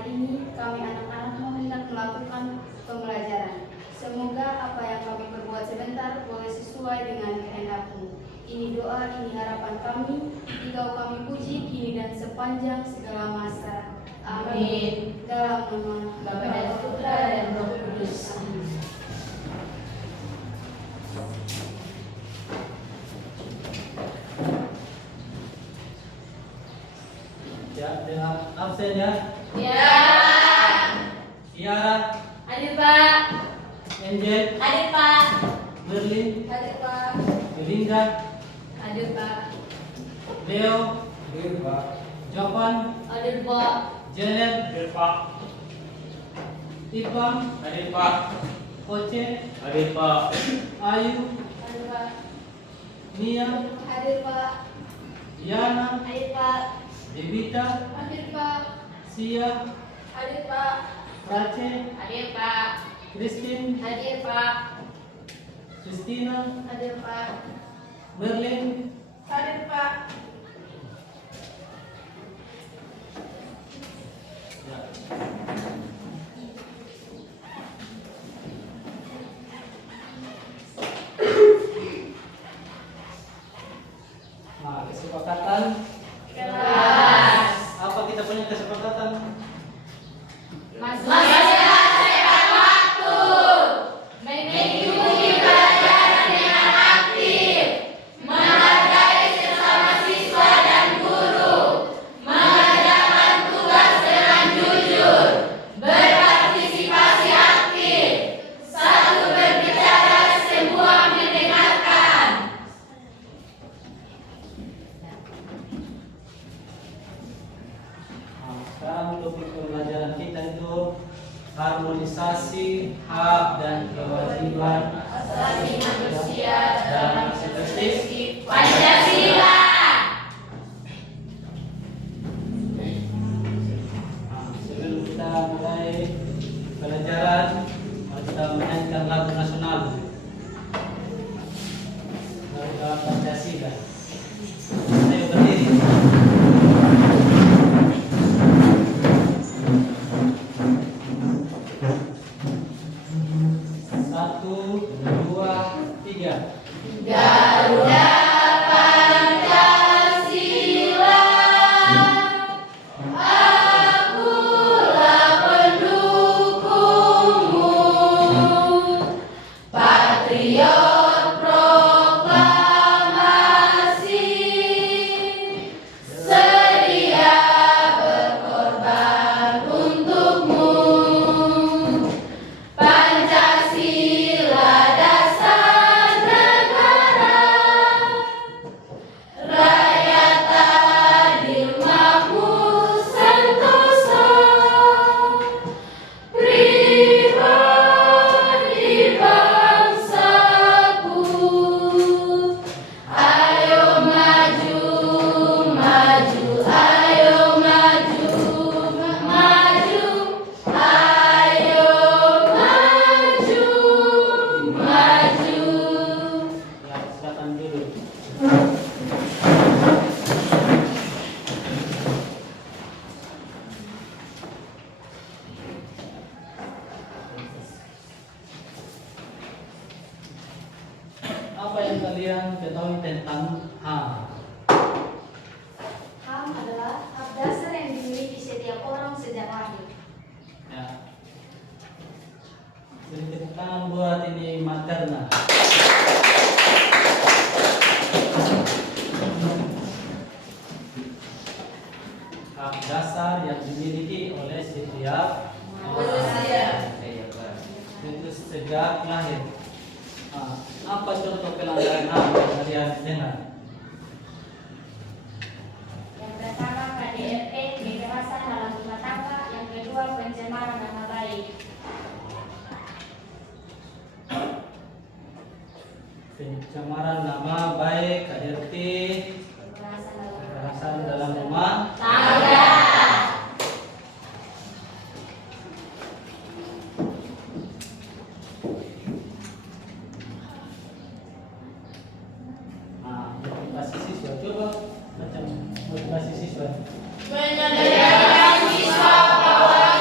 hari ini kami anak-anakmu hendak melakukan pembelajaran. Semoga apa yang kami perbuat sebentar boleh sesuai dengan kehendak-Mu. Ini doa, ini harapan kami, Engkau kami puji kini dan sepanjang segala masa. Amin. Dalam nama Bapa dan Putra dan Roh Kudus. Amin. Ya, dengan absen ya. Ya. Tiara. Hadir Pak. Angel. Hadir Pak. Berlin. Hadir Pak. Belinda. Hadir Pak. Leo. Hadir Pak. Jovan. Hadir Pak. Janet. Hadir Pak. Ipang. Hadir Pak. Oce. Hadir Pak. Ayu. Hadir Pak. Nia. Hadir Pak. Yana. Hadir Pak. Devita. Hadir Pak. Sia. Hadir Pak. Race. Hadir Pak. Christine. Hadir Pak. Christina. Hadir Pak. Merlin. Hadir Pak. Ya. Nah, kesepakatan. Kelas. Apa kita punya kesepakatan? Menyelesaikan waktu. Mengikuti pelajaran dengan aktif. Menghargai sesama siswa dan guru. Mengerjakan tugas dengan jujur. Berpartisipasi aktif. Satu berbicara, semua mendengarkan. Nah, sekarang topik pembelajaran kita itu harmonisasi hak dan kewajiban Asasi manusia dalam perspektif Pancasila. Nah, sebelum kita mulai pelajaran, mari kita menyanyikan lagu nasional dari dalam Pancasila. Ayo berdiri. Satu, dua, tiga. Garuda Pancasila, akulah pendukungmu, patriot proklamasi, sedia berkorban untukmu. Pancasila dasar negara, rakyat adil makmur sentosa, pribadi bangsaku. Ayo maju, maju, ayo maju, maju, ayo maju, maju. Ya, silakan dulu. Apa yang kalian ketahui tentang HAM? HAM adalah hak dasar yang dimiliki setiap orang sejak lahir. Ya. Jadi tepuk tangan buat ini Materna. Hak dasar yang dimiliki oleh setiap Manusia. itu sejak lahir. Nah, apa contoh pelanggaran HAM yang kalian dengar? Yang pertama KDRT, kekerasan dalam rumah tangga. Yang kedua pencemaran nama baik. Pencemaran nama baik, KDRT, kekerasan dalam rumah. Tangga. Nah, motivasi siswa, coba macam motivasi siswa. Menyediakan siswa kawan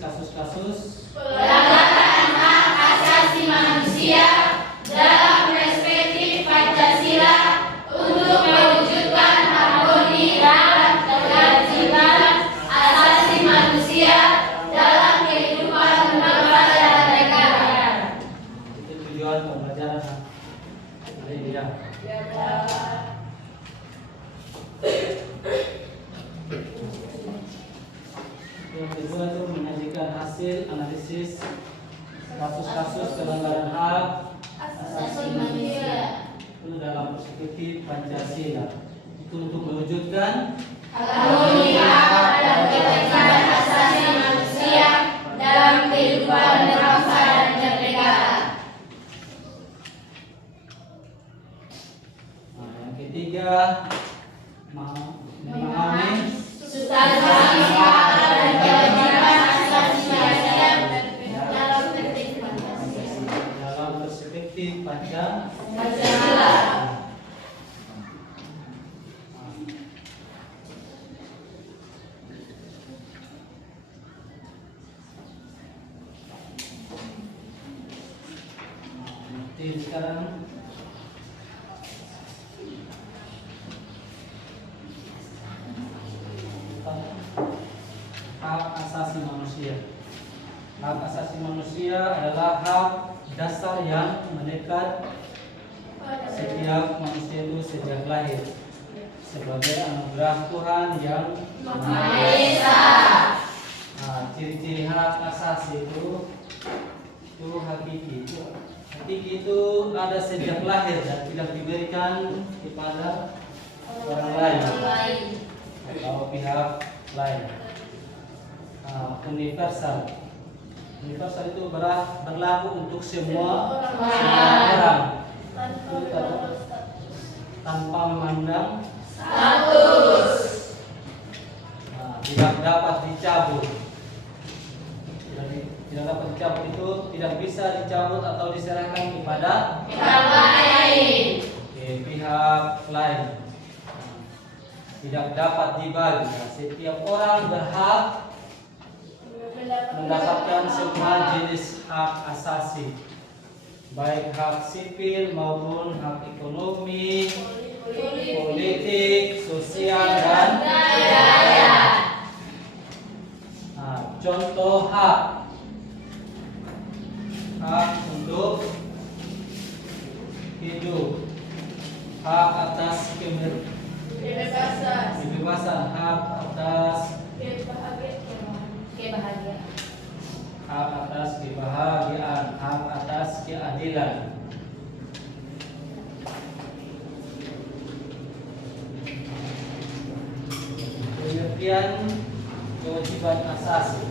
kasus-kasus pelanggaran hak asasi manusia dalam perspektif Pancasila untuk mewujudkan harmoni dan kewajiban asasi manusia dalam kehidupan berbangsa dan negara. itu tujuan pembelajaran hari ini ya. Yang kedua itu menyajikan hasil analisis kasus-kasus pelanggaran hak asasi manusia itu dalam perspektif Pancasila. Itu untuk mewujudkan Harmoni hak dan kewajiban asasi manusia dalam kehidupan berbangsa dan bernegara. Nah, yang ketiga memahami Substansi hak dan kewajiban asasi manusia dalam perspektif dalam perspektif Pancasila. Jadi sekarang hak asasi manusia. Hak asasi manusia adalah hak dasar yang melekat setiap manusia itu sejak lahir sebagai anugerah Tuhan yang Maha Esa. Nah, ciri-ciri hak asasi itu hakiki. Hakiki itu ada sejak lahir dan tidak diberikan kepada orang lain atau pihak lain. Universal. Universal itu berlaku untuk semua orang tanpa memandang Status. tidak dapat dicabut. Tidak dapat dicabut itu tidak bisa dicabut atau diserahkan kepada Pihak lain. pihak lain. Tidak dapat dibagi. Setiap orang berhak mendapatkan semua jenis hak asasi, baik hak sipil maupun hak ekonomi, politik, sosial dan Budaya. contoh hak untuk hidup, hak atas kebebasan, hak atas kebahagiaan, hak atas keadilan. Pengertian kewajiban asasi.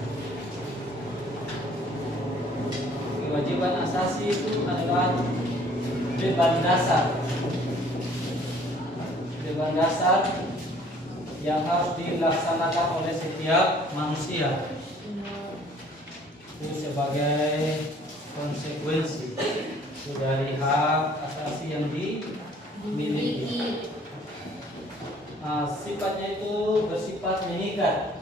Kewajiban asasi itu adalah beban dasar. Beban dasar yang harus dilaksanakan oleh setiap manusia. Itu sebagai konsekuensi dari hak asasi yang dimiliki. Sifatnya itu bersifat mengikat.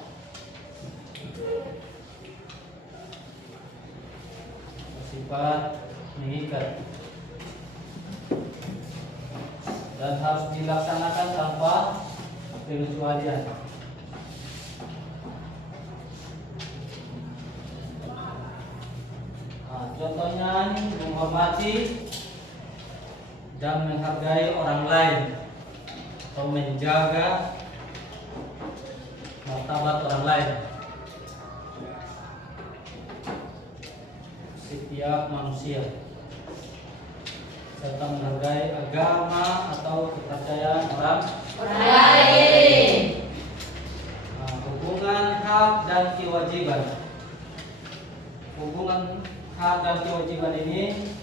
Dan harus dilaksanakan tanpa pengecualian. Contohnya menghormati dan menghargai orang lain atau menjaga martabat orang lain. Setiap manusia serta menghargai agama atau kepercayaan orang lain. Hubungan hak dan kewajiban. Hubungan hak dan kewajiban ini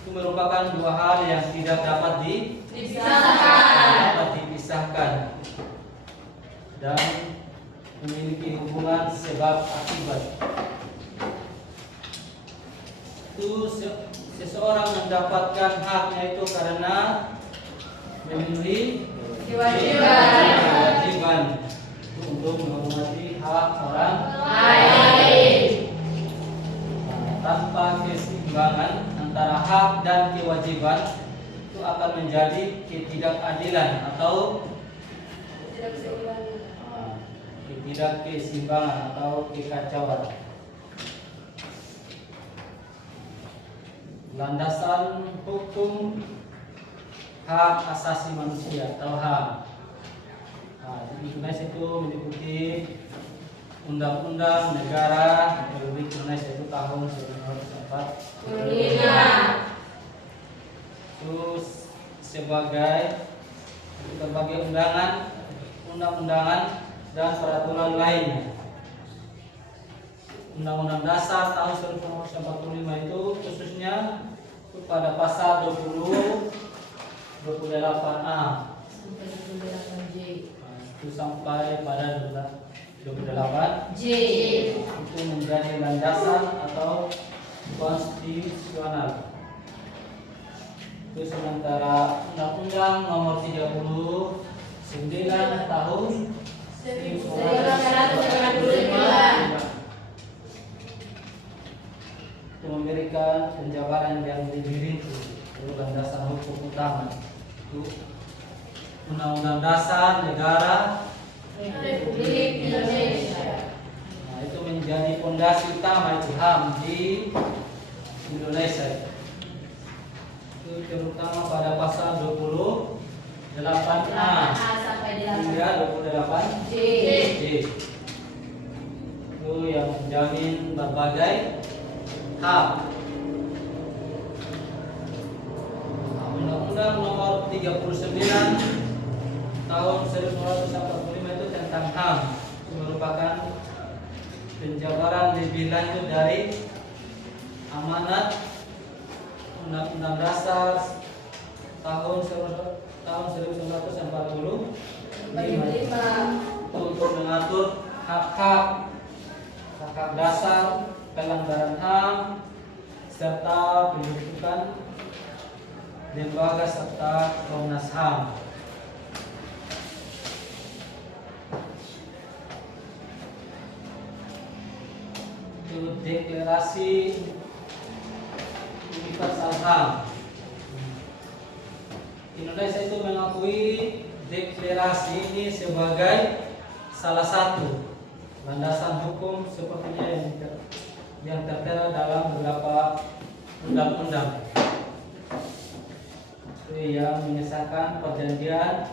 itu merupakan dua hal yang tidak dapat dipisahkan dan memiliki hubungan sebab akibat. Itu seseorang mendapatkan haknya itu karena memenuhi kewajiban untuk menghormati hak orang lain. keseimbangan antara hak dan kewajiban itu akan menjadi ketidakadilan atau ketidakkeseimbangan atau kekacauan. Landasan hukum hak asasi manusia atau HAM. Di Indonesia itu meliputi Undang-Undang Negara Republik Indonesia itu tahun 1945. Terus sebagai berbagai undang-undangan dan peraturan lainnya. Undang-Undang Dasar tahun 1945 itu khususnya pada pasal 28A itu sampai pada 28J itu menjadi landasan atau konstitusional. Itu sementara Undang-Undang Nomor 39 tahun 1995 itu memberikan penjabaran yang lebih rinci. Itu landasan hukum utama. Itu Undang-Undang Dasar Negara Republik Indonesia. Itu menjadi fondasi utama itu HAM di Indonesia. Itu terutama pada pasal 28A hingga 28J. Itu yang menjamin berbagai hak. Undang-Undang Nomor 39 tahun 1945 itu tentang HAM. Itu merupakan penjabaran lebih lanjut dari amanat Undang-Undang Dasar tahun 1945 untuk mengatur hak-hak dasar, pelanggaran HAM, serta pembentukan lembaga serta Komnas HAM. Itu deklarasi universal HAM. Indonesia itu mengakui deklarasi ini sebagai salah satu landasan hukum sepertinya yang tertera dalam beberapa undang-undang yang mengesahkan perjanjian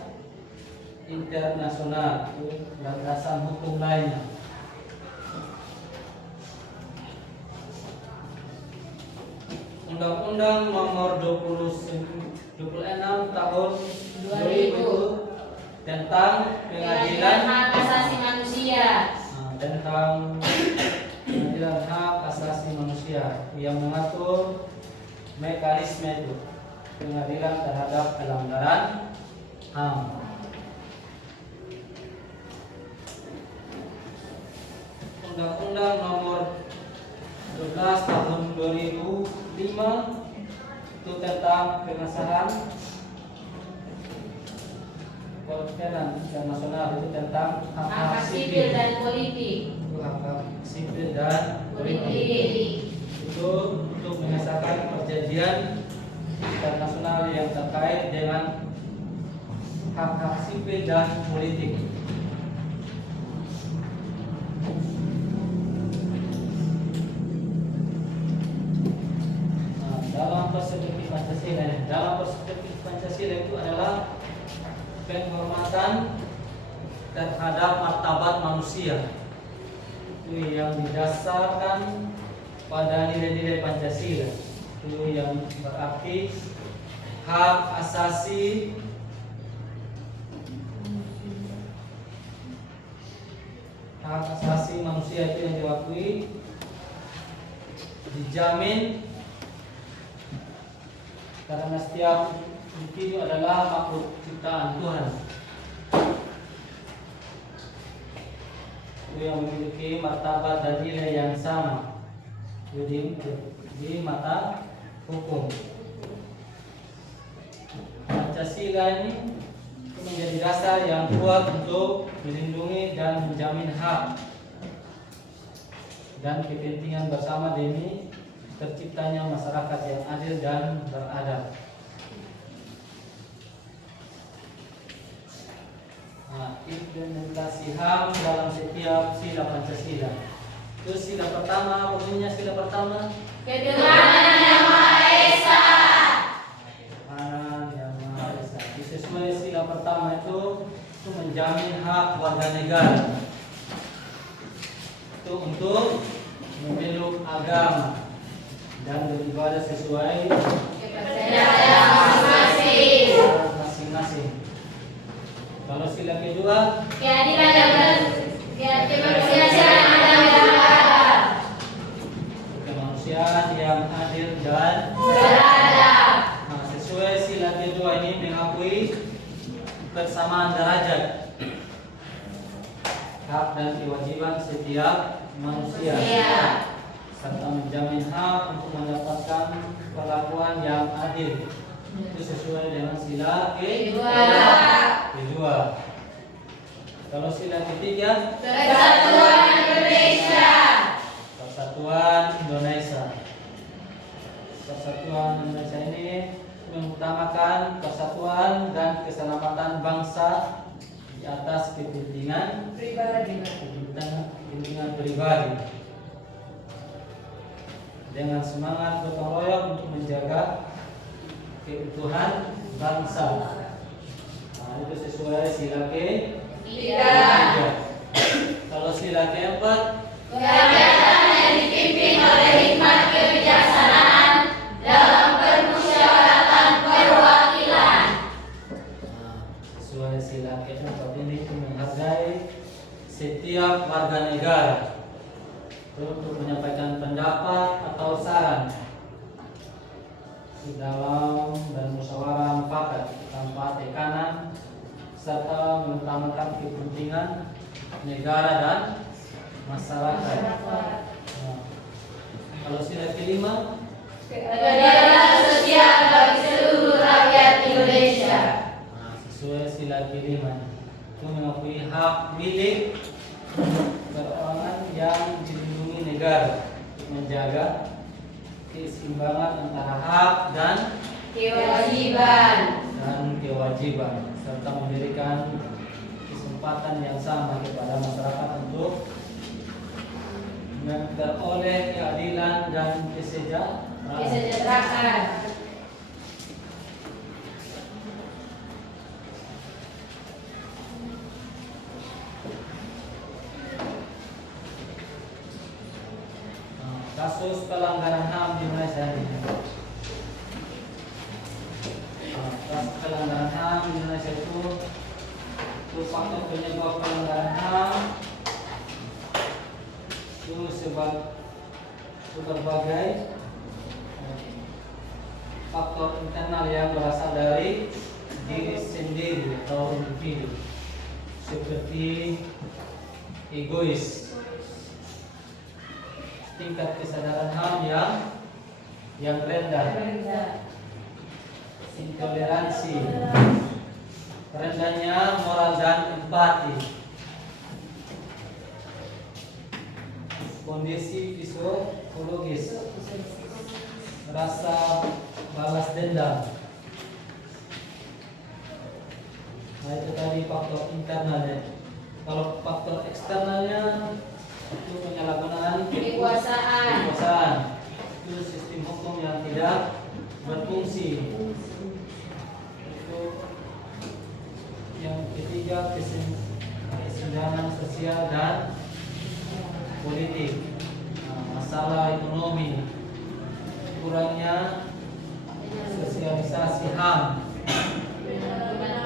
internasional, itu landasan hukum lainnya. Undang-Undang Nomor 26 tahun 2000 tentang pengadilan hak asasi manusia. Tentang pengadilan hak asasi manusia yang mengatur mekanisme itu pengadilan terhadap pelanggaran HAM. Undang-Undang Nomor 12 tahun 2005 itu tentang pengesahan Konvenan Internasional itu tentang hak-hak sipil dan politik. Itu hak-hak sipil dan politik. Itu untuk mengesahkan perjanjian internasional yang terkait dengan hak-hak sipil dan politik. Dalam perspektif Pancasila itu adalah penghormatan terhadap martabat manusia, itu yang didasarkan pada nilai-nilai Pancasila, itu yang berarti hak asasi manusia itu yang diakui, dijamin karena setiap individu adalah makhluk ciptaan Tuhan, itu yang memiliki martabat dan nilai yang sama di mata hukum. Pancasila ini menjadi dasar yang kuat untuk melindungi dan menjamin hak dan kepentingan bersama demi terciptanya masyarakat yang adil dan beradab. Implementasi HAM dalam setiap sila Pancasila. Itu sila pertama, bunyinya sila pertama. Ketuhanan Yang Maha Esa. Ketuhanan Yang Maha Esa. Sesuai sila pertama itu menjamin hak warga negara. Itu untuk memeluk agama dan beribadah sesuai Kepercayaan masing-masing. Kalau sila kedua, keadilan dan kemanusiaan yang beradab. kemanusiaan yang adil dan Beradab. Nah, sesuai sila kedua ini mengakui persamaan derajat, hak dan kewajiban setiap manusia, serta menjamin hak untuk mendapatkan perlakuan yang adil. Itu sesuai dengan sila kedua. Kalau sila ketiga, Persatuan Indonesia. Persatuan Indonesia. Persatuan Indonesia ini mengutamakan persatuan dan keselamatan bangsa di atas kepentingan pribadi. Dengan semangat gotong royong untuk menjaga keutuhan bangsa. Nah, itu sesuai sila ketiga. Kalau sila keempat, Kegiatan yang dipimpin oleh hikmat kebijaksanaan dalam permusyawaratan perwakilan. sesuai sila keempat ini itu menghargai setiap warga negara untuk menyampaikan pendapat atau saran di dalam dan musyawarah mufakat tanpa tekanan serta mengutamakan kepentingan negara dan masyarakat. Nah, kalau sila kelima, Keadilan sosial bagi seluruh rakyat Indonesia. sesuai sila kelima itu mengakui hak milik perorangan yang dilindungi negara untuk menjaga keseimbangan antara hak dan Kewajiban. serta memberikan kesempatan yang sama kepada masyarakat untuk memperoleh keadilan dan Kesejahteraan. Kasus pelanggaran HAM di Indonesia ini. Kasus pelanggaran HAM di Indonesia itu faktor penyebab pelanggaran HAM itu berbagai faktor internal yang berasal dari diri sendiri atau individu, seperti egois, tingkat kesadaran HAM yang rendah, intoleransi, rendahnya moral dan empati, kondisi psikologis, rasa balas dendam. Nah, itu tadi faktor internalnya. Kalau faktor eksternalnya itu penyalahgunaan Kekuasaan. itu sistem hukum yang tidak berfungsi. Itu yang ketiga, kesenjangan sosial dan politik. Masalah ekonomi, kurangnya sosialisasi HAM,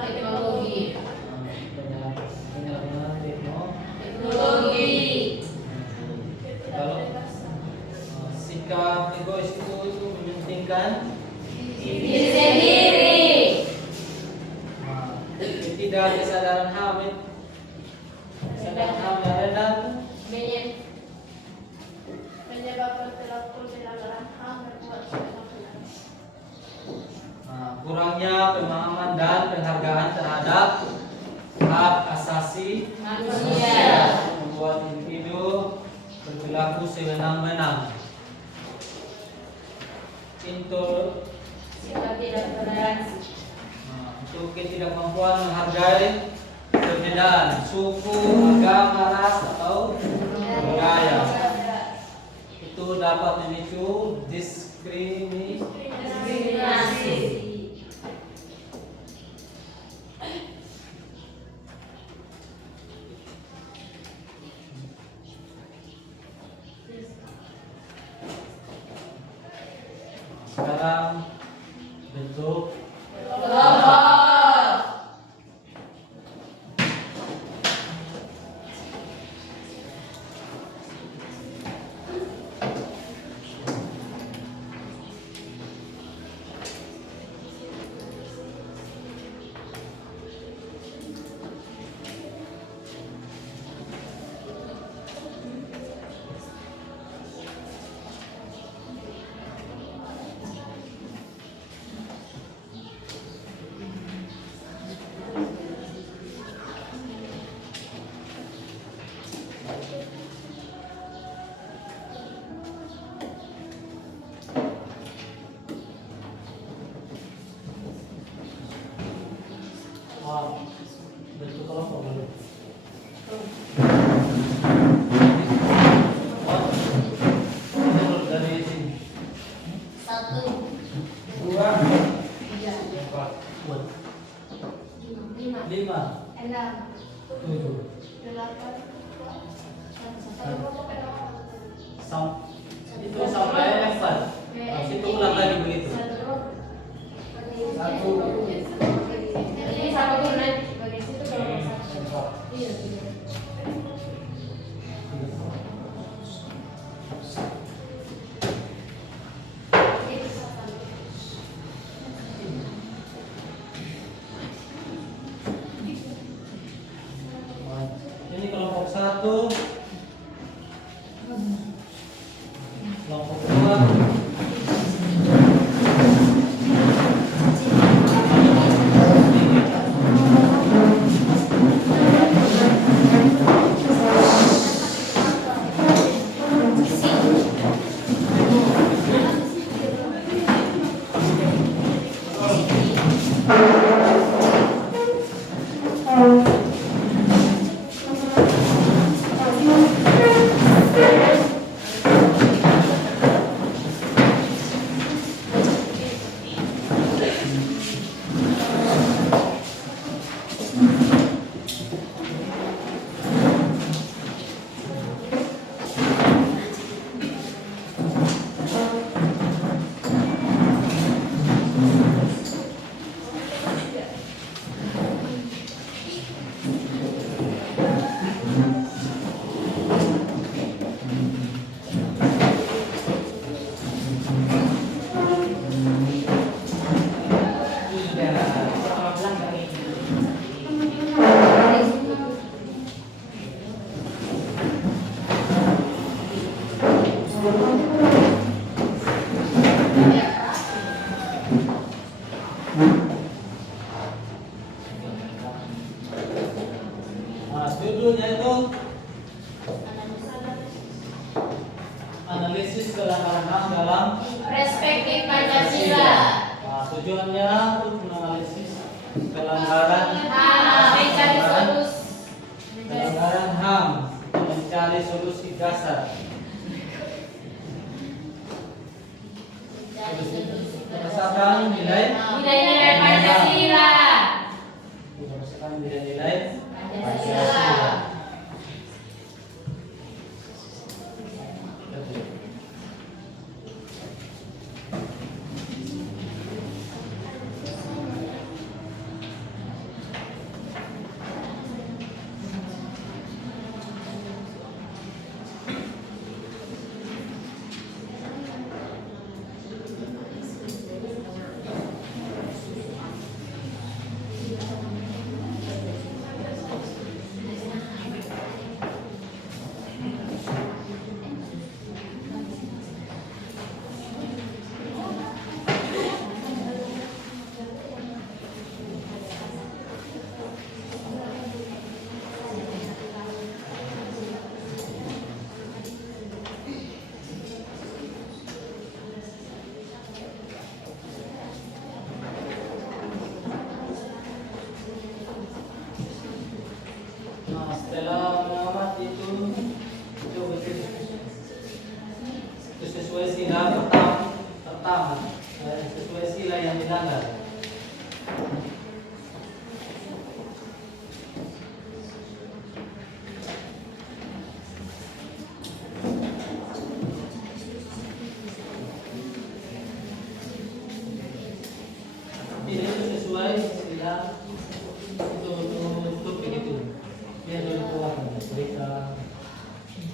Teknologi. penyalahgunaan Teknologi. Kalau sikap egois itu mementingkan Diri sendiri. tidak kesadaran HAM, kesadaran HAM yang rendah Menyebabkan pelaku pelanggaran HAM berbuat sembarangan. kurangnya pemahaman dan penghargaan terhadap hak asasi Manusia. membuat individu berperilaku sewenang-wenang. sikap tidak toleransi, untuk ketidakmampuan menghargai perbedaan suku, agama, ras atau budaya. Itu dapat memicu diskriminasi, Sekarang bentuk kelompok, bentuk kelompok dulu. Dari sini. 1, 2, 3, 4, 5, 5, 6, 7. 8, Itu sampai 4. Habis itu ulang lagi begitu. Satu. ini sama guna. Bagian situ kalau satu. Iya. Ini kelompok 1, kelompok 2, Nah, judulnya itu analisis pelanggaran HAM dalam. Perspektif Pancasila. Nah, tujuannya untuk menganalisis pelanggaran Mencari solusi. pelanggaran HAM, mencari solusi dasar. Berdasarkan nilai Nilai-nilai Pancasila. berdasarkan nilai-nilai Pancasila.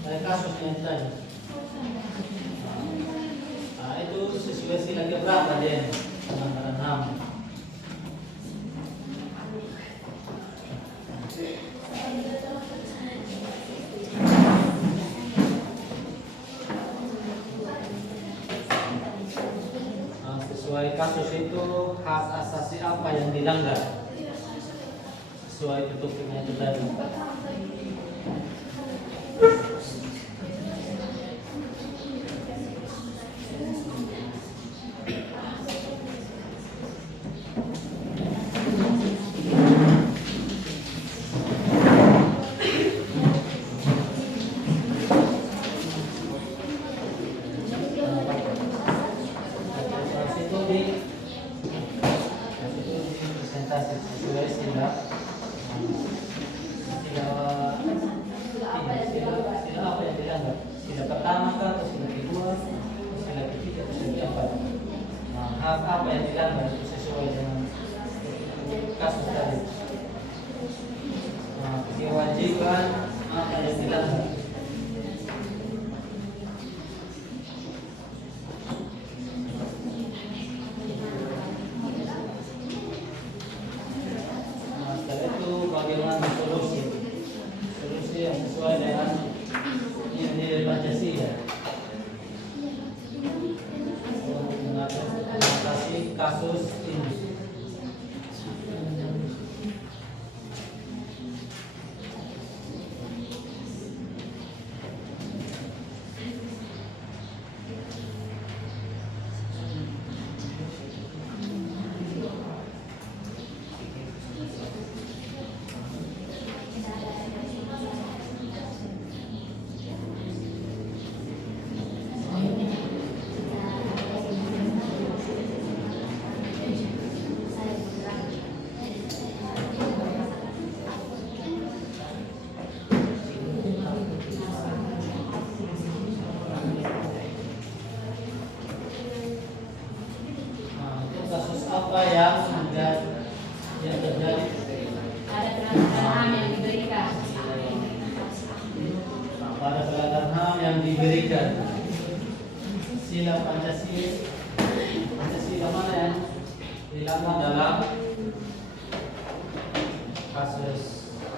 dari kasusnya itu tadi. Nah, itu sesuai sila keberapa dia pelanggaran HAM. Nah, sesuai kasus itu hak asasi apa yang dilanggar? Sesuai tutupnya itu tadi. Presentasi sesuai sila apa yang dilanggar, sila pertama kah atau sila kedua, sila ketiga atau sila keempat. Nah, hak apa yang dilanggar itu sesuai dengan kasus tadi. Nah, kewajiban apa yang dilanggar. Bagaimana solusi yang sesuai dengan nilai Pancasila untuk mengatasi kasus ini. Kasus apa yang terjadi? Ada pelanggaran HAM yang diberikan. Pada pelanggaran HAM yang diberikan sila Pancasila mana yang dilanggar dalam kasus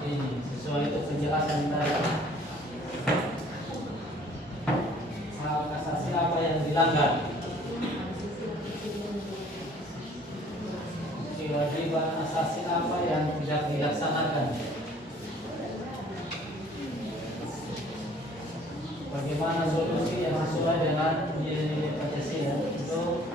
ini sesuai itu penjelasan tadi. Hak asasi apa yang dilanggar? Kewajiban asasi apa yang tidak dilaksanakan? Bagaimana solusi yang sesuai dengan nilai Pancasila untuk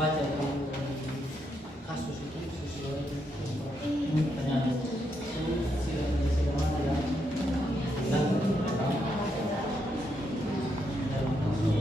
membaca kasus itu sesuai pertanyaan itu. Sila mana yang dilakukan dalam kasus.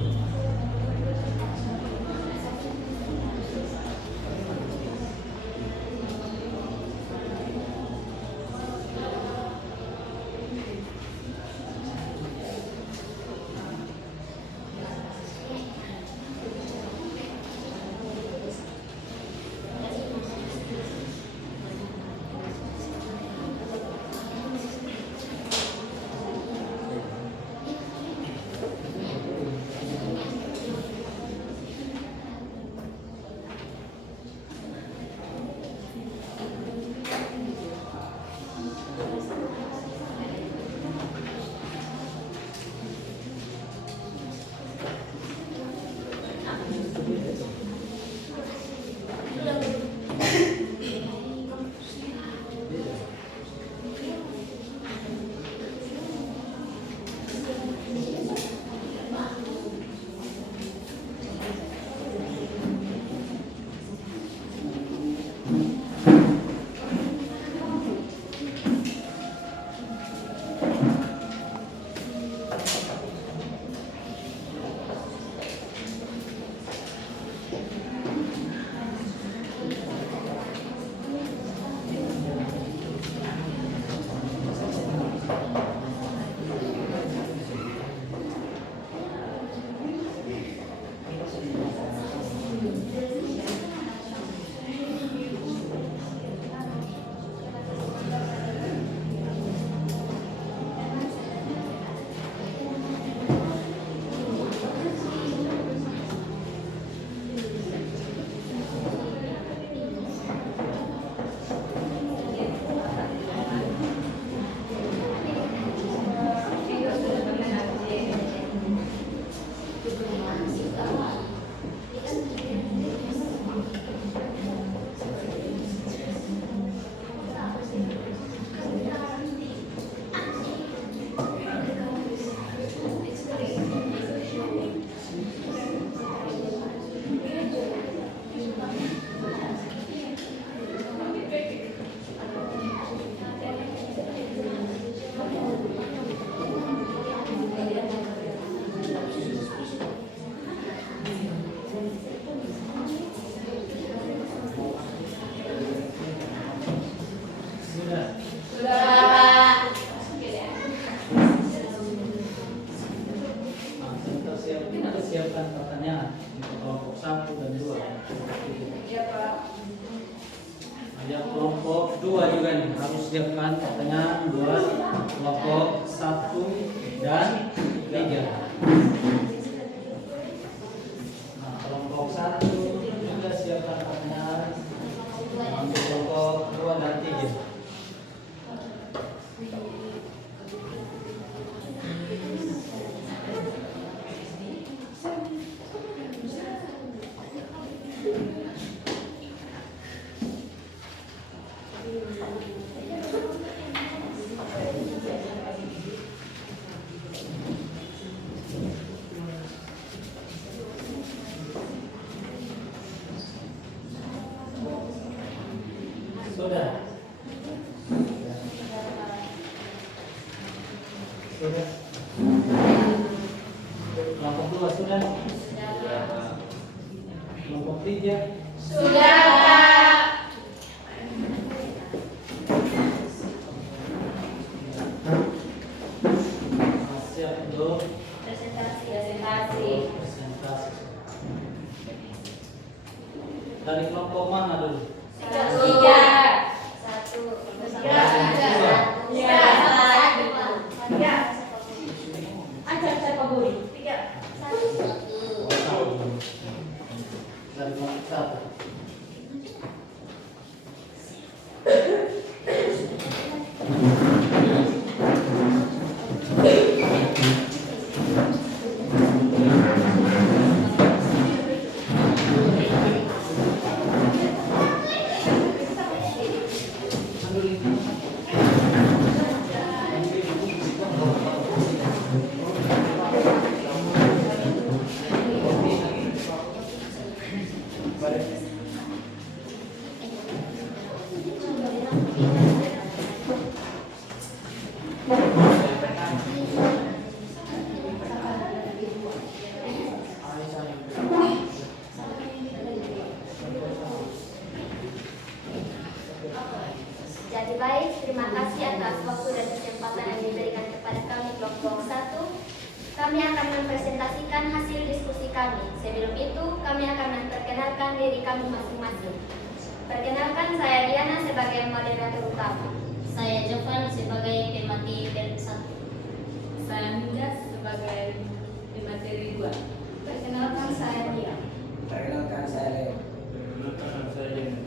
Siapkan pertanyaan untuk kelompok 1 dan 2. Iya, Pak. Ada kelompok 2 juga nih, harus siapkan pertanyaan buat kelompok 1 dan 3. Nah, kelompok 1 juga siapkan pertanyaan untuk kelompok 2 dan 3. Sudah. Sudah. Kelompok 2 sudah. Kelompok 3 Sudah, Pak. siap untuk Presentasi. presentasi. Dari kelompok mana dulu? 3. Dari kelompok 1. Pada baik, terima kasih atas waktu dan kesempatan yang diberikan kepada kami kelompok 1. Kami akan mempresentasikan hasil diskusi kami. Sebelum itu, kami akan memperkenalkan diri kami masing-masing. Perkenalkan, saya Diana sebagai moderator utama. Saya Jovan sebagai pemateri 1. Saya Minjas sebagai pemateri 2. Perkenalkan saya Dia. Perkenalkan saya Leo. Perkenalkan saya Jen.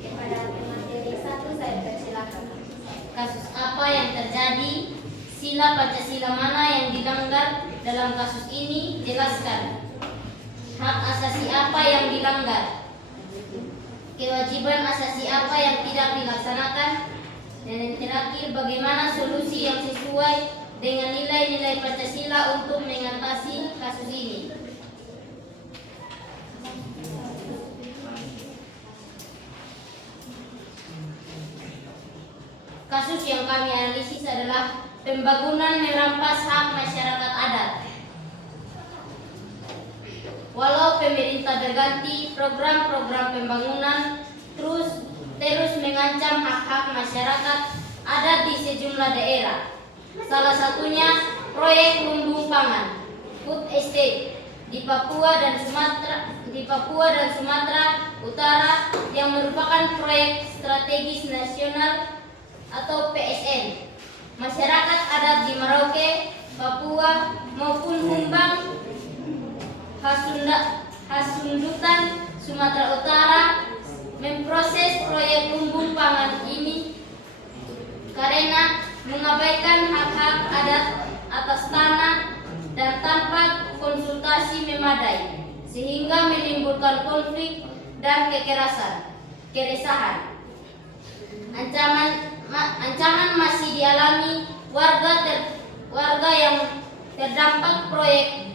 Kepada pemateri 1, saya persilakan. Kasus apa yang terjadi? Sila Pancasila mana yang dilanggar dalam kasus ini? Jelaskan. Hak asasi apa yang dilanggar? Kewajiban asasi apa yang tidak dilaksanakan? Dan yang terakhir, bagaimana solusi yang sesuai dengan nilai-nilai Pancasila untuk mengatasi kasus ini? Kasus yang kami analisis adalah pembangunan merampas hak masyarakat adat. Walau pemerintah berganti, program-program pembangunan terus mengancam hak-hak masyarakat adat di sejumlah daerah. Salah satunya proyek lumbung pangan, food estate di Papua dan Sumatera Utara yang merupakan proyek strategis nasional atau PSN. Masyarakat adat di Merauke, Papua maupun Humbang, Hasundutan, Sumatera Utara memproses proyek lumbung pangan ini karena mengabaikan hak-hak adat atas tanah dan tanpa konsultasi memadai, sehingga menimbulkan konflik dan keresahan. Ancaman masih dialami warga yang terdampak proyek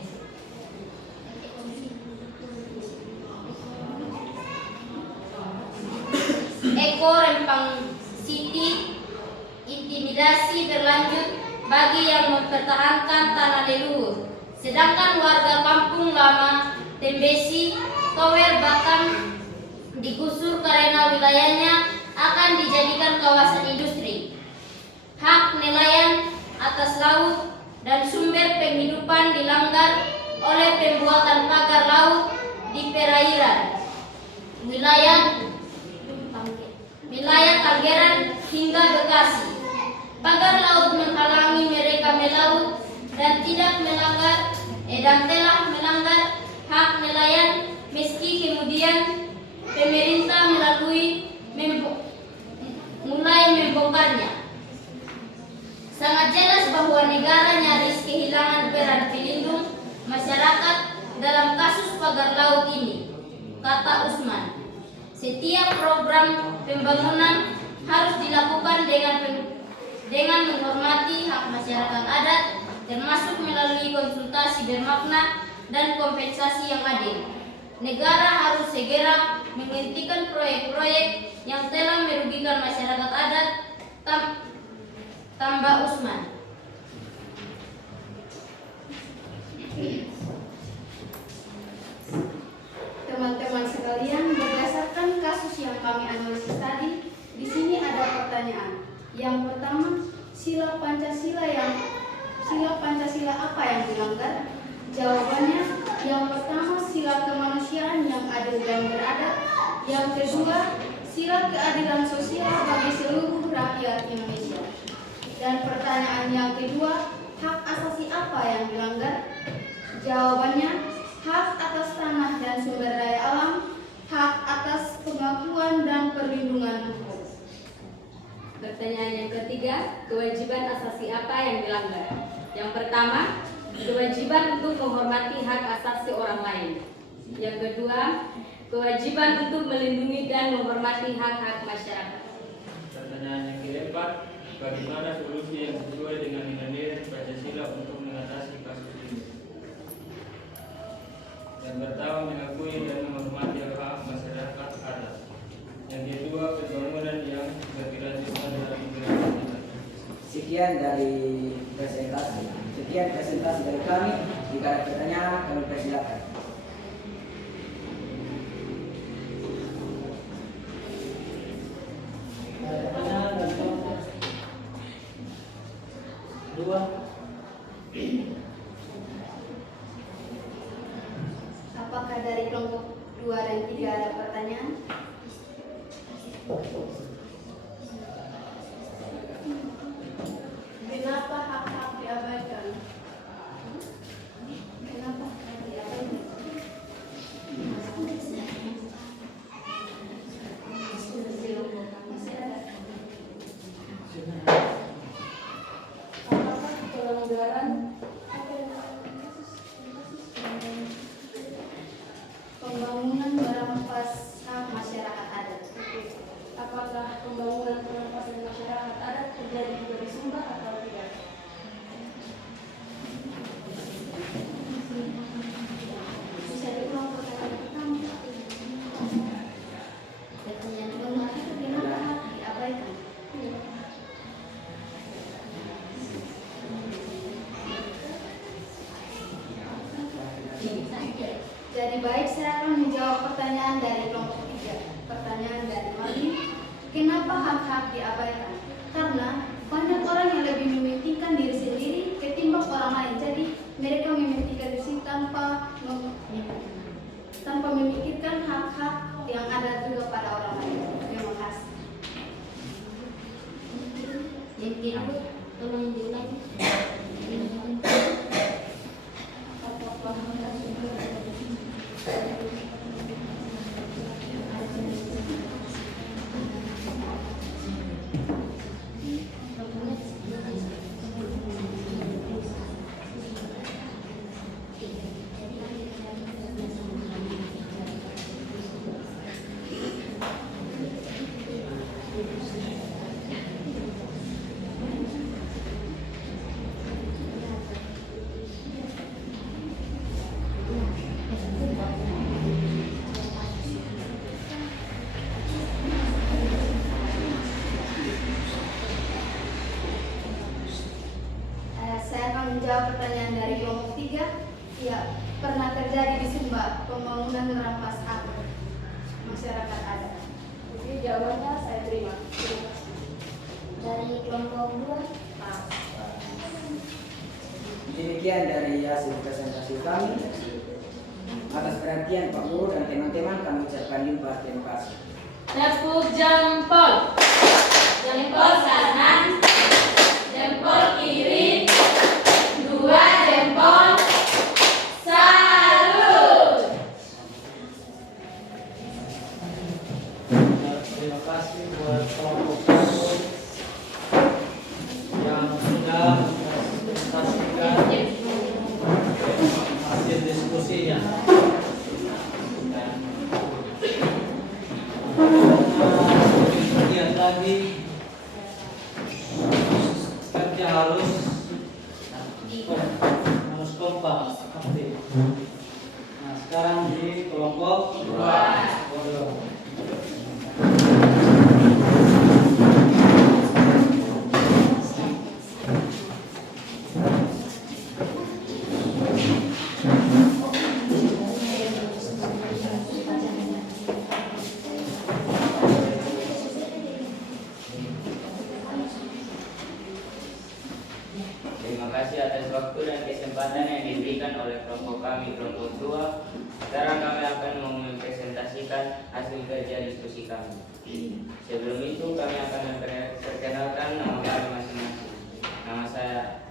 Eko Rempang City. Intimidasi berlanjut bagi yang mempertahankan tanah leluhur, sedangkan warga kampung lama Tembesi, Tower Batam digusur karena wilayahnya akan dijadikan kawasan industri. Hak nelayan atas laut dan sumber penghidupan dilanggar oleh pembuatan pagar laut di perairan wilayah Tangerang hingga Bekasi. Pagar laut menghalangi mereka melaut dan telah melanggar hak nelayan, meski kemudian pemerintah mulai membongkarnya. Sangat jelas bahwa negara nyaris kehilangan peran pelindung masyarakat dalam kasus pagar laut ini, kata Usman. Setiap program pembangunan harus dilakukan dengan menghormati hak masyarakat adat, termasuk melalui konsultasi bermakna dan kompensasi yang adil. Negara harus segera menghentikan proyek-proyek yang telah merugikan masyarakat adat, tambah Usman. Teman-teman sekalian, berdasarkan kasus yang kami analisis tadi, di sini ada pertanyaan. Yang pertama, sila Pancasila apa yang dilanggar? Jawabannya, yang pertama sila kemanusiaan yang adil dan beradab. Yang kedua, sila keadilan sosial bagi seluruh rakyat Indonesia. Dan pertanyaan yang kedua, hak asasi apa yang dilanggar? Jawabannya, hak atas tanah dan sumber daya alam, hak atas pengakuan dan perlindungan hukum. Pertanyaan yang ketiga, kewajiban asasi apa yang dilanggar? Yang pertama, kewajiban untuk menghormati hak asasi orang lain. Yang kedua, kewajiban untuk melindungi dan menghormati hak-hak masyarakat. Pertanyaan yang keempat, bagaimana solusi yang sesuai dengan nilai-nilai Pancasila untuk mengatasi kasus ini? Yang pertama, mengakui dan menghormati hak masyarakat adat. Yang kedua, pembangunan yang berkelanjutan dan berkelanjutan. Sekian presentasi dari kami. Jika ada pertanyaan, kami persilakan. Ada pertanyaan? dari kelompok 2 dan 3 ada pertanyaan? Kenapa hak-hak diabaikan? Kenapa hak diabaikan? Masih ada. Apakah pelanggaran pembangunan merampas hak masyarakat adat? Apakah pembangunan perampasan masyarakat adat terjadi juga di Sumba atau tidak? Bisa diulang pertanyaan pertama. Pertanyaan Pembangunan itu kenapa hak diabaikan? Jadi baik, saya akan menjawab pertanyaan dari kelompok 3. Pertanyaan dari Marlin, kenapa hak-hak diabaikan? Karena banyak orang yang lebih mementingkan diri sendiri ketimbang orang lain. Jadi mereka mementingkan diri sendiri tanpa memikirkan hak-hak yang ada juga pada orang lain. Terima kasih. yang kedua, tolong diulang. Saya akan menjawab pertanyaan dari kelompok 3. Ya, pernah terjadi di Sumba pembangunan merampas hak masyarakat adat. Jadi jawabannya saya terima. Terima kasih. Dari kelompok 2. Demikian dari hasil presentasi kami. Atas perhatian Pak Guru dan teman-teman kami ucapkan limpah terima kasih. Tepuk jempol. Jempol kanan, jempol kiri, 2 jempol. Salut. Terima kasih buat kelompok yang sudah mempresentasikan hasil diskusinya. Lihat lagi, kerja harus kompak, aktif. Nah, sekarang di kelompok 2. Terima kasih atas waktu dan kesempatan yang diberikan oleh kelompok kami, kelompok 2. Sekarang kami akan mempresentasikan hasil kerja diskusi kami. Sebelum itu kami akan memperkenalkan nama kami masing-masing.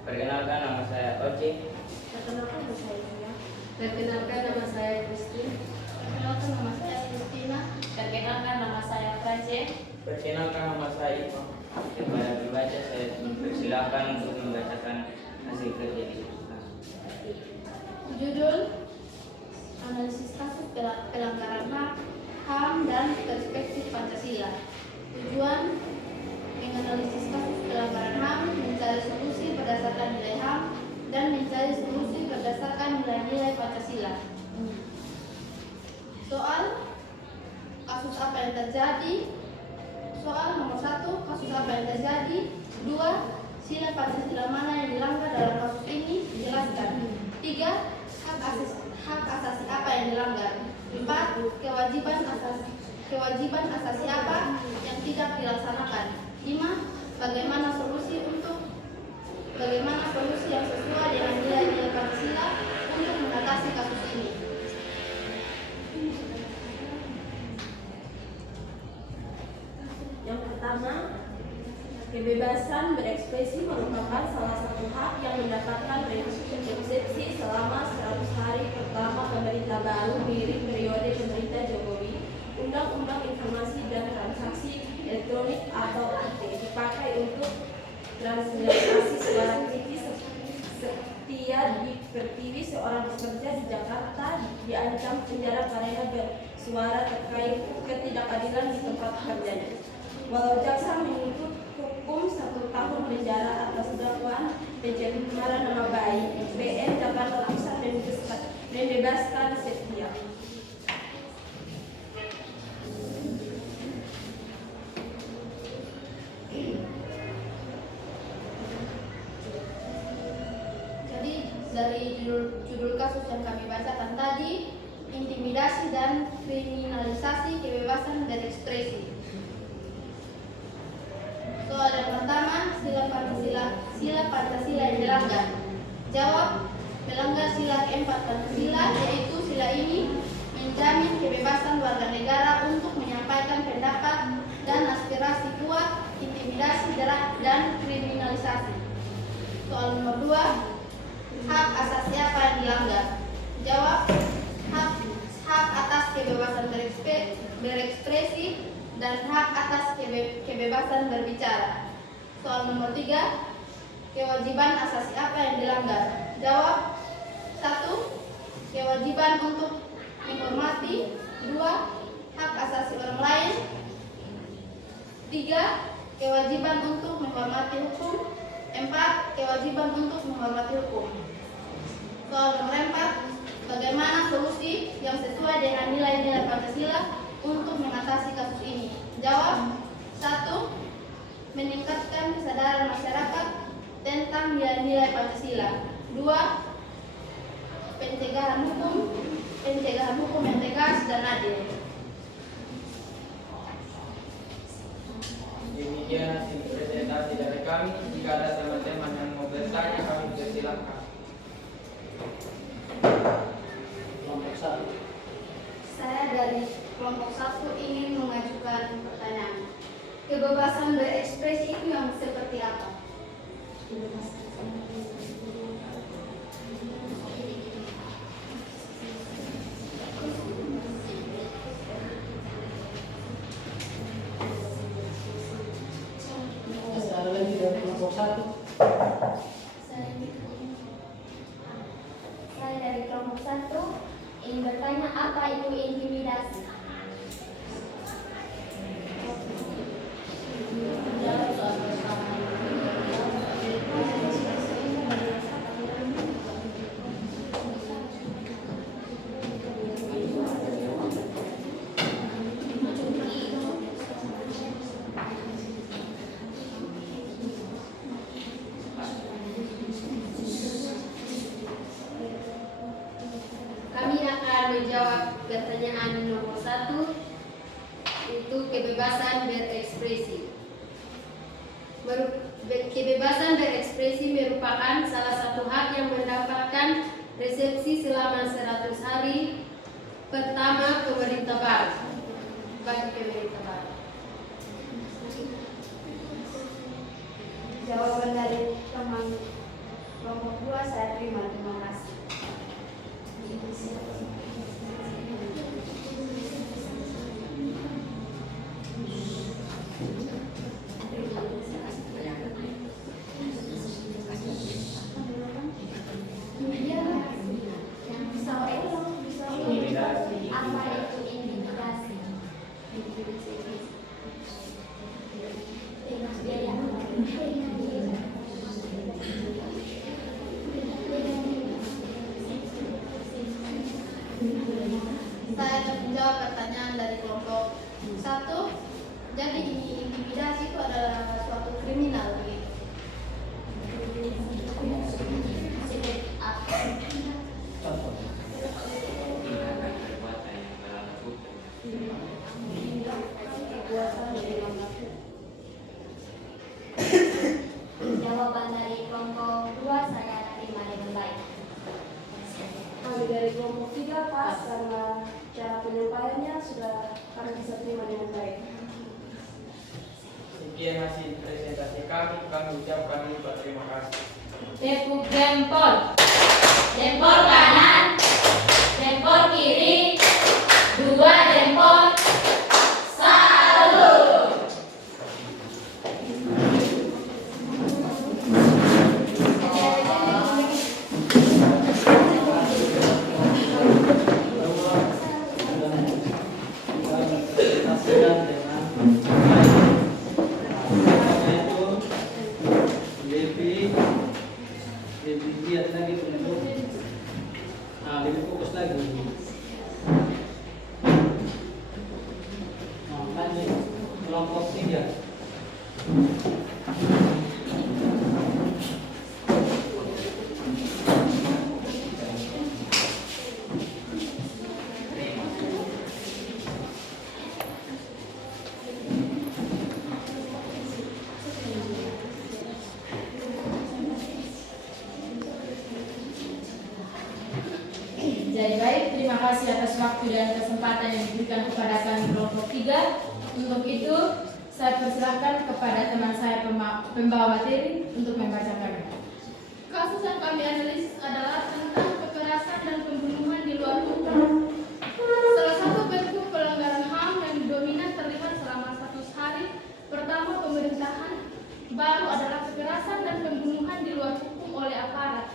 Perkenalkan nama saya Oce. Perkenalkan nama saya Lia. Perkenalkan nama saya Christine. Perkenalkan nama saya Christina. Perkenalkan nama saya France. Perkenalkan nama saya Ivan. Kepada pembaca saya persilakan untuk membacakan hasil kerja diskusi kami. Judul Analisis Kasus Pelanggaran HAM dan Perspektif Pancasila. Tujuan menganalisis kasus pelanggaran HAM, mencari solusi berdasarkan nilai HAM dan mencari solusi berdasarkan nilai-nilai Pancasila. Soal kasus apa yang terjadi? Soal nomor 1, kasus apa yang terjadi? 2, sila Pancasila mana yang dilanggar dalam kasus ini? Jelaskan. 3, hak asasi apa yang dilanggar? 4, kewajiban asasi apa yang tidak dilaksanakan? 5, bagaimana solusi yang sesuai dengan nilai-nilai Pancasila untuk mengatasi kasus ini? Yang pertama, kebebasan berekspresi merupakan salah satu hak yang mendapatkan eksepsi selama 100 hari pertama pemerintah baru mirip periode pemerintah Jokowi. Undang-Undang Informasi dan Transaksi Elektronik atau IT dipakai untuk transliterasi suara kritis. Setia Pertiwi, seorang pekerja di Jakarta, diancam penjara karena bersuara terkait ketidakadilan di tempat kerjanya. Walau jaksa menuntut hukum 1 tahun penjara atas dakwaan pencemaran nama baik, BN dapat langsung membebaskan Setia. Jadi dari judul kasus yang kami bacakan tadi, intimidasi dan kriminalisasi kebebasan berekspresi. Soal yang pertama, sila Pancasila yang dilanggar. Jawab, melanggar sila keempat Pancasila, yaitu sila ini menjamin kebebasan warga negara untuk menyampaikan pendapat dan aspirasi kuat, intimidasi dan kriminalisasi. Soal nomor 2, hak asasi apa yang dilanggar? Jawab, hak atas kebebasan berekspresi dan hak atas kebebasan berbicara. Soal nomor 3, kewajiban asasi apa yang dilanggar? Jawab, 1. Kewajiban untuk menghormati. 2. Hak asasi orang lain. 3. Kewajiban untuk menghormati hukum. 4. Kewajiban untuk menghormati hukum. Soal nomor 4, bagaimana solusi yang sesuai dengan nilai-nilai Pancasila untuk mengatasi kasus ini? Jawab, 1. Meningkatkan kesadaran masyarakat tentang nilai-nilai Pancasila. 2. Pencegahan hukum yang tegas dan adil. Demikian hasil presentasi dari kami. Jika ada teman-teman yang mau bertanya, kami persilakan. Kelompok 1. Saya dari kelompok 1 ingin mengajukan pertanyaan. Kebebasan berekspresi itu yang seperti apa? Ada lagi dari kelompok 1. Saya dari kelompok 1 ingin bertanya, apa itu intimidasi? Kami akan menjawab pertanyaan nomor 1, itu kebebasan berekspresi. Kebebasan berekspresi merupakan salah satu hak yang mendapatkan resepsi selama 100 hari pertama pemerintah baru. Bagi pemerintah baru. Jawaban dari teman kelompok 2 saya terima. Terima kasih. Apa itu intimidasi? Saya akan menjawab pertanyaan dari kelompok 1. Jadi intimidasi itu adalah suatu kriminal begitu. Contoh. Jawaban dari kelompok 2 saya terima dengan baik. Kami dari kelompok 3 pas karena cara penyampaiannya sudah kami bisa terima dengan baik. Sekian hasil presentasi kami ucapkan lupa terima kasih. Tepuk jempol. Jempol kanan, jempol kiri, 2 jempol. Salut. Kita presentasikan dengan baik. Nah, itu lebih giat lagi untuk lebih fokus lagi. Nah, lanjut kelompok 3. Jadi baik, terima kasih atas waktu dan kesempatan yang diberikan kepada kami kelompok 3. Untuk itu, saya persilahkan kepada teman saya pembawa materi untuk membacakan. Kasus yang kami analisis adalah tentang kekerasan dan pembunuhan di luar hukum. Salah satu bentuk pelanggaran HAM yang dominan terlihat selama 100 hari pertama pemerintahan baru adalah kekerasan dan pembunuhan di luar hukum oleh aparat.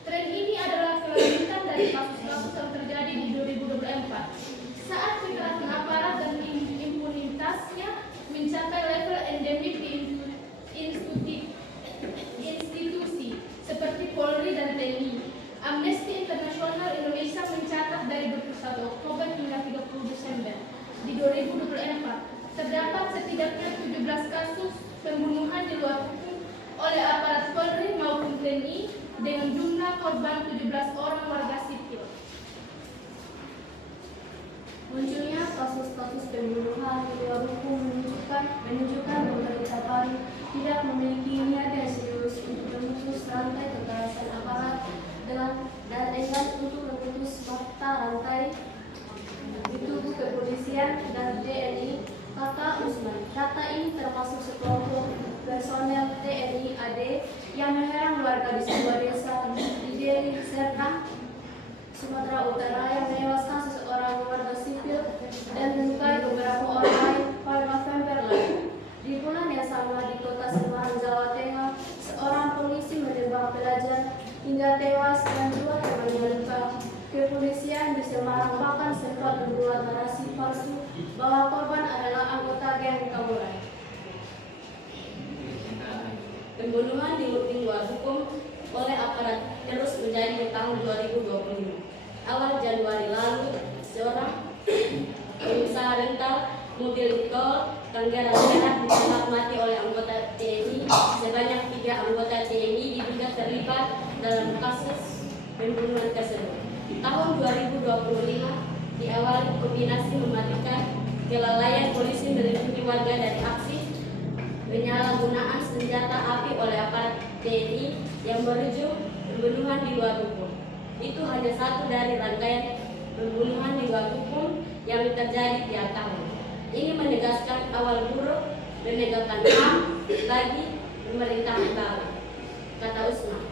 Tren ini adalah kelanjutan dari kasus-kasus yang terjadi di 2024 saat kekerasan aparat dan impunitasnya mencapai level endemik di institusi seperti Polri dan TNI. Amnesty International Indonesia mencatat dari 21 Oktober hingga 30 Desember di 2024 terdapat setidaknya 17 kasus pembunuhan di luar hukum oleh aparat Polri maupun TNI dengan jumlah korban 17 orang warga sipil. Munculnya kasus-kasus pembunuhan di luar hukum menunjukkan pemerintah Bali tidak memiliki niat yang serius untuk memutus rantai kekerasan aparat dan enggan untuk memutus mata rantai di tubuh kepolisian dan TNI, kata Usman. Data ini termasuk sekelompok personel TNI AD yang menyerang warga di sebuah desa di Deli Serdang, Sumatera Utara yang menewaskan seseorang warga sipil dan melukai beberapa orang lain pada November lalu. Di bulan yang sama di kota Semarang, Jawa Tengah, seorang polisi menembak pelajar hingga tewas dan 2 temannya luka. Kepolisian di Semarang bahkan sempat membuat narasi palsu bahwa korban adalah anggota geng Kaburai. Pembunuhan di luar hukum oleh aparat terus menjadi di tahun 2025. Awal Januari lalu, seorang pengusaha rental mobil tol Tangerang Barat ditembak mati oleh anggota TNI. Sebanyak 3 anggota TNI diduga terlibat dalam kasus pembunuhan tersebut. Tahun 2025 diawali kombinasi mematikan kelalaian polisi melindungi warga dari aksi penyalahgunaan senjata api oleh aparat TNI yang berujung pembunuhan di luar hukum. Itu hanya satu dari rangkaian pembunuhan di luar hukum yang terjadi tiap tahun. Ini menegaskan awal buruk menegakkan HAM bagi pemerintahan baru, kata Usman.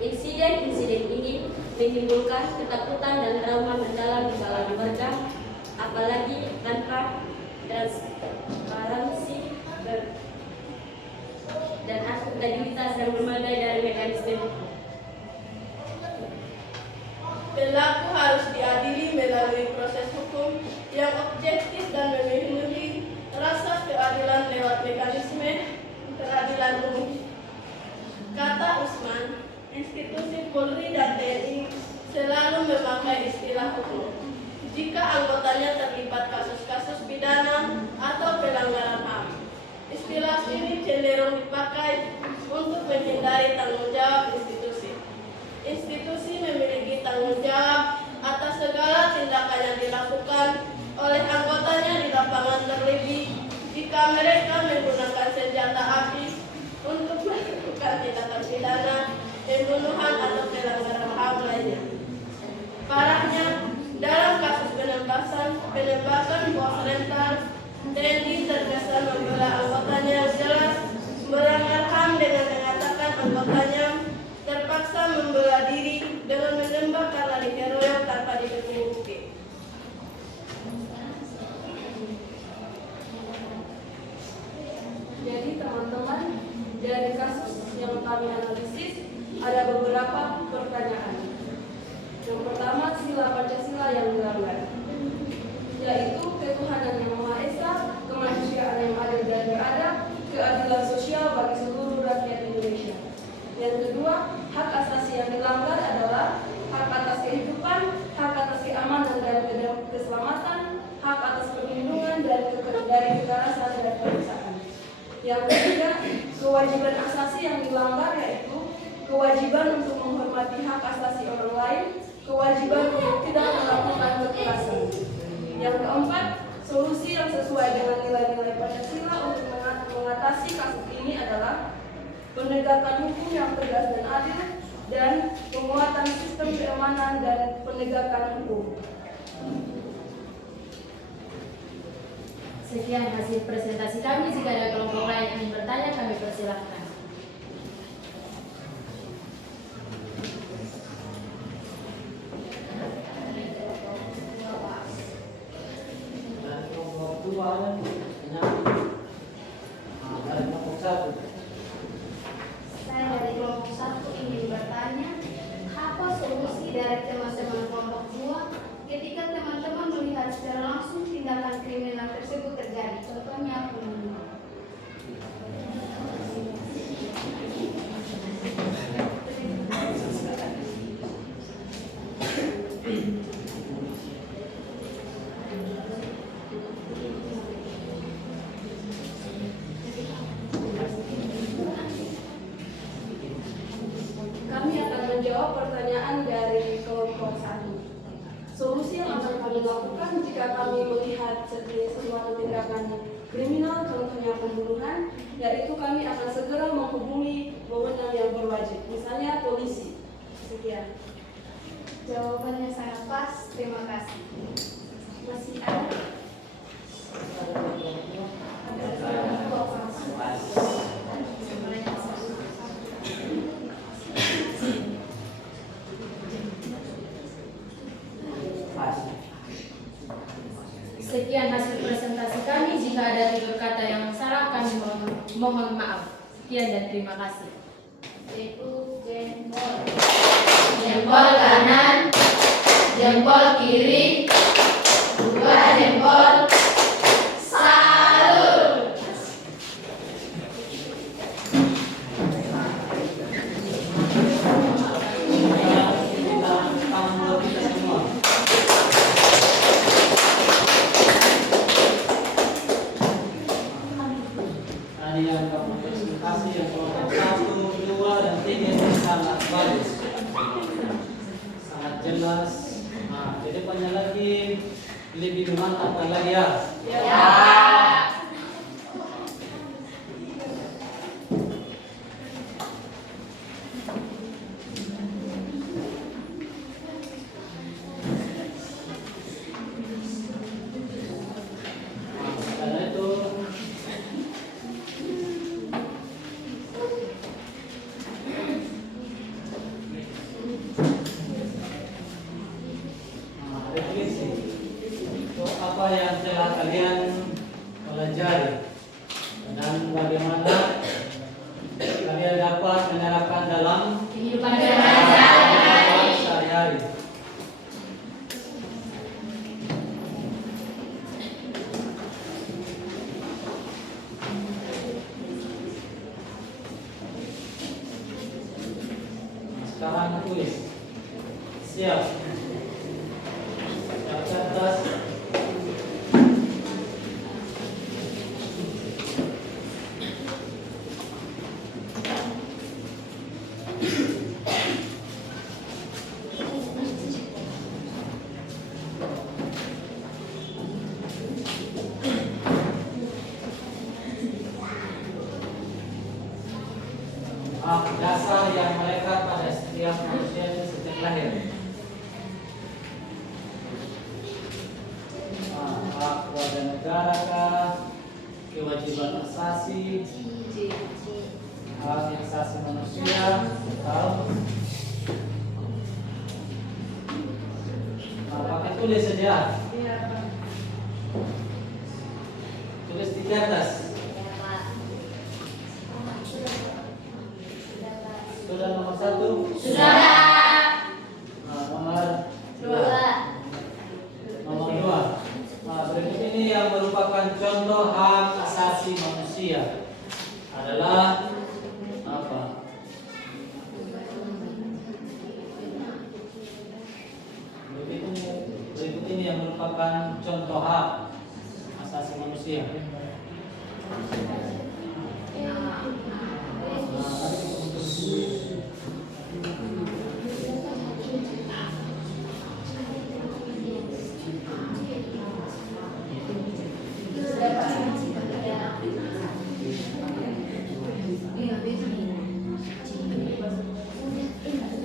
Insiden-insiden ini menimbulkan ketakutan dan trauma mendalam di kalangan warga, apalagi tanpa transparansi dan akuntabilitas yang memadai dari mekanisme. Pelaku harus diadili melalui proses hukum yang objektif dan memenuhi rasa keadilan lewat mekanisme peradilan umum. Kata Usman, institusi Polri dan TNI selalu memakai istilah hukum jika anggotanya terlibat kasus-kasus pidana atau pelanggaran HAM. Istilah ini cenderung dipakai untuk menghindari tanggung jawab institusi. Institusi memiliki tanggung jawab atas segala tindakan yang dilakukan oleh anggotanya di lapangan, terlebih jika mereka menggunakan senjata api untuk melakukan tindakan pidana, pembunuhan atau pelanggaran HAM lainnya. Parahnya, dalam kasus penembakan menembakkan pos rentan. TNI terkesan membela anggotanya jelas, melanggar HAM dengan mengatakan anggotanya terpaksa membela diri dengan menembak karena dikeroyok tanpa didukung bukti. Jadi teman-teman, dari kasus yang kami analisis ada beberapa pertanyaan. Yang pertama, sila Pancasila yang dilanggar, yaitu ketuhanan yang Maha Esa, kemanusiaan yang adil dan beradab, keadilan sosial bagi seluruh rakyat Indonesia. Yang kedua, hak asasi yang dilanggar adalah hak atas kehidupan, hak atas keamanan dan keselamatan, hak atas perlindungan dari kekerasan dan perusahaan. Yang ketiga, kewajiban asasi yang dilanggar yaitu kewajiban untuk menghormati hak asasi orang lain, kewajiban untuk tidak melakukan kekerasan. Yang keempat, solusi yang sesuai dengan nilai-nilai Pancasila untuk mengatasi kasus ini adalah penegakan hukum yang tegas dan adil dan penguatan sistem keamanan dan penegakan hukum. Sekian hasil presentasi kami. Jika ada kelompok lain yang ingin bertanya, kami persilahkan. Dan kelompok 2 dari kelompok 1. Saya dari kelompok 1 ingin bertanya, apa solusi dari teman-teman kelompok 2 ketika teman-teman melihat secara langsung tindakan kriminal tersebut terjadi? Contohnya pembunuhan. Kami akan menjawab pertanyaan dari kelompok 1. Solusi yang akan kami lakukan jika kami melihat sesuatu tindakan kriminal, contohnya pembunuhan, yaitu kami akan segera menghubungi wewenang yang berwajib, misalnya polisi. Sekian. Jawabannya sangat pas, terima kasih. Masih ada? Sekian hasil presentasi kami. Jika ada tutur kata yang salah, kami mohon maaf. Sekian dan terima kasih. Yaitu jempol. Jempol kanan, jempol kiri, dua jempol. Salut. Tadi yang kamu presentasi yang kelompok 1, 2, dan 3 ini sangat bagus, sangat jelas. Nah, jadi banyak lagi lebih mantap lagi ya. Karena itu refleksi untuk apa yang telah kalian pelajari dan bagaimana kalian dapat menerapkan dalam Kehidupan sehari-hari. Sekarang tulis. Siap. Siap cerdas. Hak dasar yang melekat pada setiap manusia itu sejak lahir. negara kah, kewajiban asasi, hak asasi manusia, atau pakai tulis saja. Tulis di kertas. Sudah nomor 1? Sudah. Nomor 2. Nomor 2. Berikut ini yang merupakan contoh hak asasi manusia adalah apa? Berikut ini yang merupakan contoh hak asasi manusia.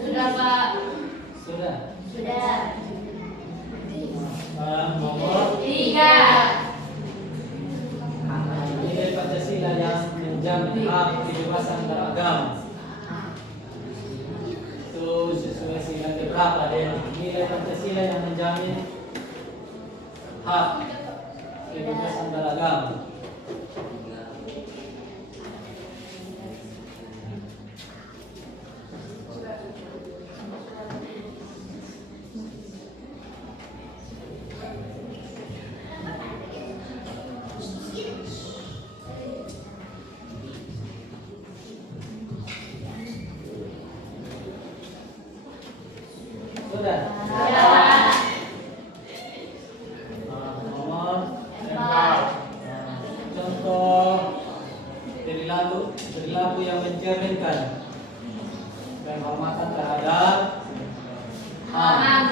Sudah, Pak. Sudah. Sudah. Nomor 3. nilai Pancasila yang menjamin hak kebebasan beragama. Itu sesuai sila keberapa dan nilai Pancasila yang menjamin hak kebebasan beragama. Sudah. Nomor 4. Contoh perilaku yang mencerminkan penghormatan terhadap HAM.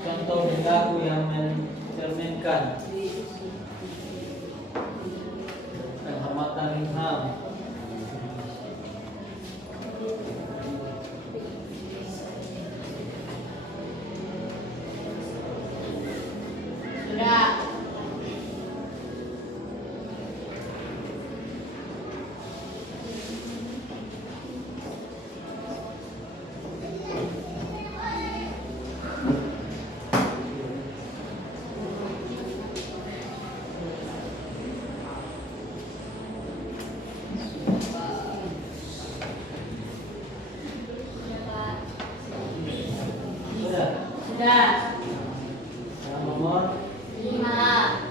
Contoh perilaku yang mencerminkan penghormatan HAM. Sudah. Sudah. Sudah. Nomor 5.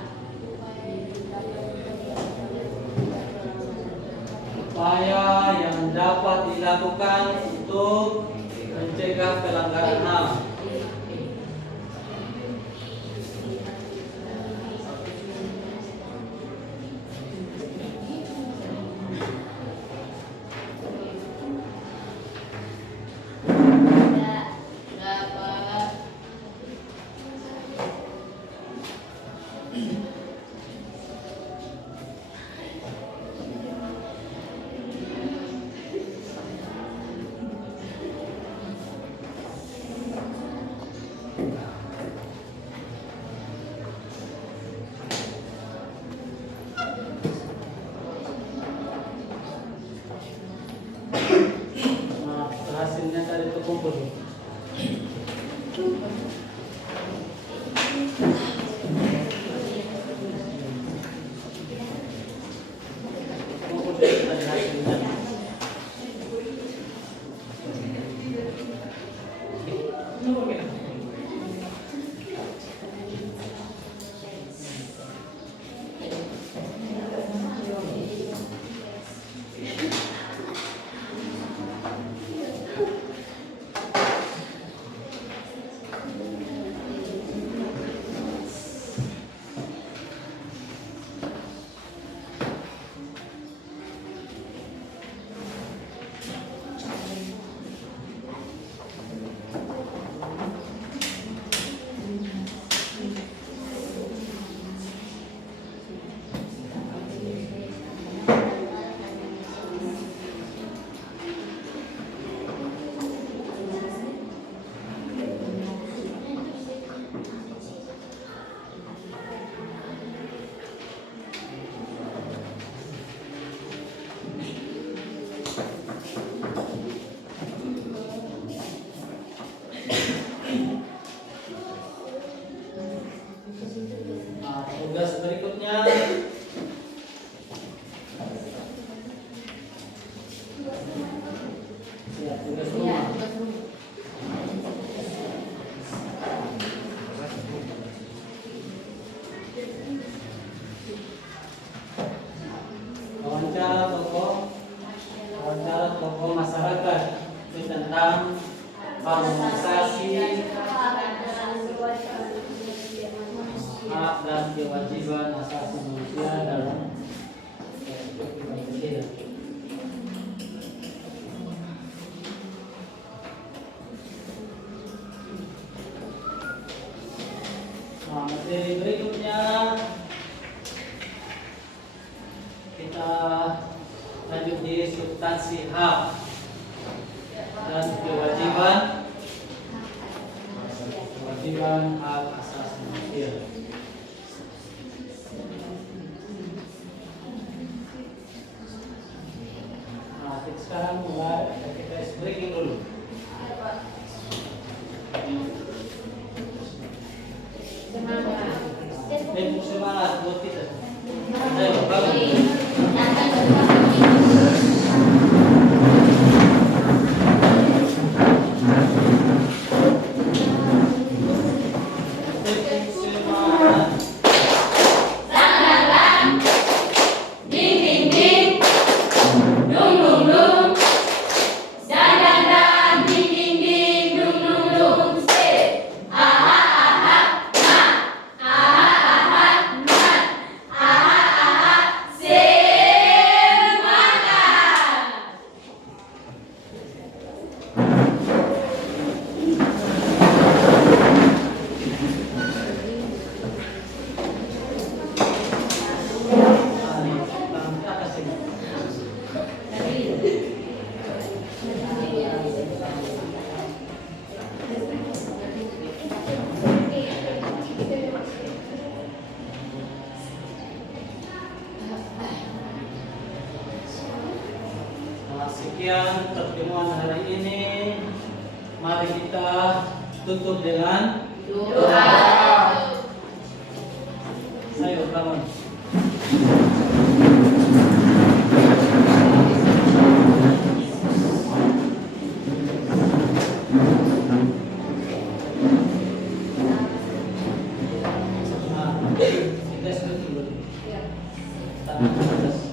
upaya yang dapat dilakukan untuk mencegah pelanggaran HAM. Sudah, Pak. kewajiban asasi manusia dalam perspektif Pancasila. Nah, materi berikutnya kita lanjut di substansi hak dan kewajiban hak asasi manusia. Nah, kita sekarang mulai kita breaking dulu. Semangat buat kita. Ayo, bangun. Sekian pertemuan hari ini. Mari kita tutup dengan doa. Ayo bangun. Kita tutup dulu. Tangan ke atas.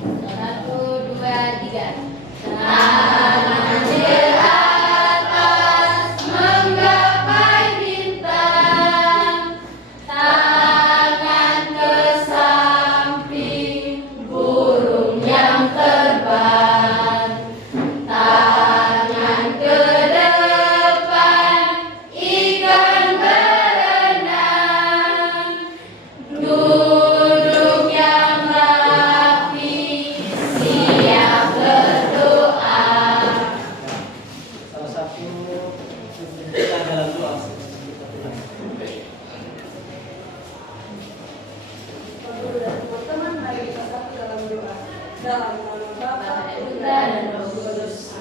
1, 2, 3. Tangan di atas menggapai bintang, tangan ke samping burung yang terbang, tangan ke depan ikan berenang, duduk yang rapi siap berdoa. Salah satu kita dalam doa. Guru dan teman-teman, mari kita satu dalam doa. Dalam nama Bapa, Putra dan Roh Kudus.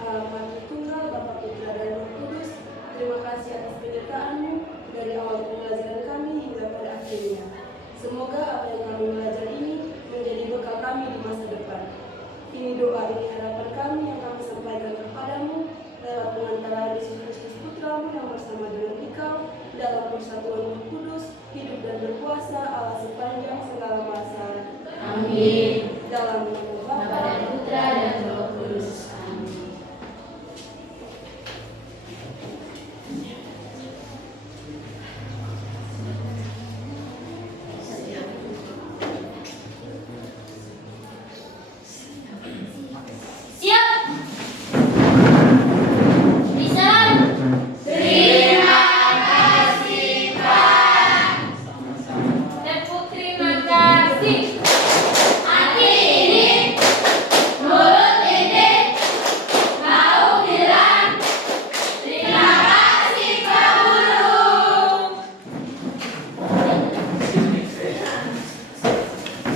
Alamat Tunggal, Bapa, Putra dan Roh Kudus. Terima kasih atas penyertaan-Mu dari awal pembelajaran kami hingga pada akhirnya. Semoga apa yang kami belajar ini menjadi bekal kami di masa depan. Ini doa, ini harapan kami yang kami sampaikan kepadamu lewat pengantaran Yesus Kristus Putramu yang bersama dengan Engkau dalam persatuan Roh Kudus, hidup dan berkuasa Allah sepanjang segala masa. Amin. Dalam nama Bapa Bapa dan Putra dan Roh